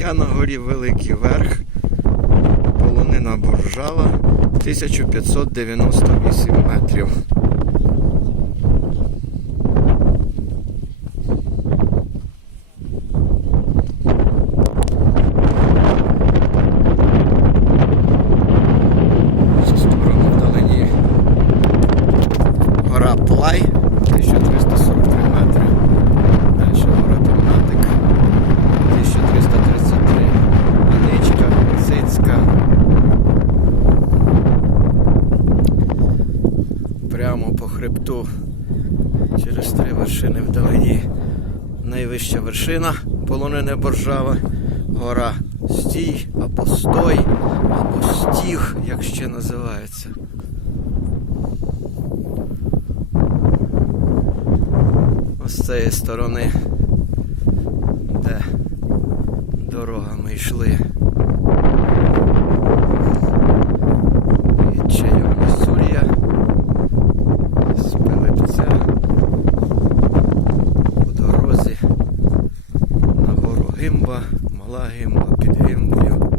Я на горі Великий Верх, полонина Боржава, 1598 метрів. Прямо по хребту через три вершини вдалині. Найвища вершина полонини Боржава, гора Стій або Стой, або Стіг, як ще називається. Ось з цієї сторони, де дорогами йшли. Гимба, мала Гимба під Гимбою.